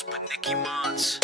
Ghost by Nicky Mons.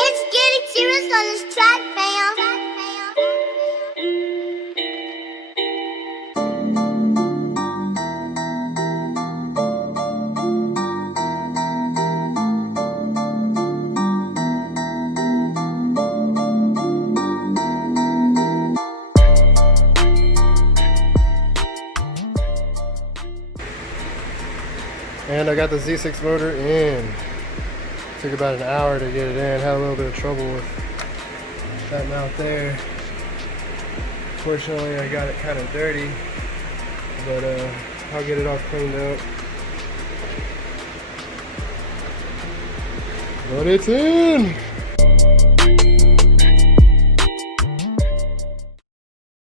It's getting serious on this track, fam. And I got the Z6 motor in. Took about an hour to get it in. Had a little bit of trouble with that mount there. Fortunately, I got it kind of dirty, but I'll get it all cleaned up. But it's in!